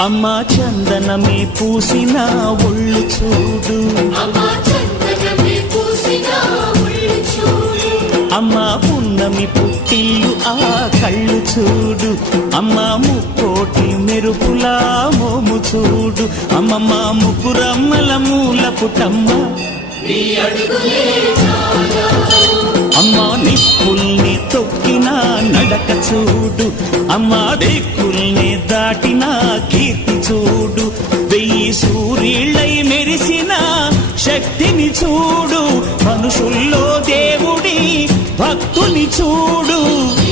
అమ్మా చందనమే పూసిన ఒళ్ళు చూడు, అమ్మా పున్నమి పుట్టిల్లు ఆ కళ్ళు చూడు, అమ్మా ముక్కోటి మెరుపులా మోము చూడు, అమ్మమ్మ ముగ్గురమ్మల మూల పుటమ్మ అమ్మా నిప్పుల్ని తొక్కిన నడక చూడు, అమ్మా దిక్కుల్ని దాటిన కీర్తి చూడు, 1000 సూర్యుళ్ళై మెరిసిన శక్తిని చూడు, మనుషుల్లో దేవుడి భక్తుని చూడు.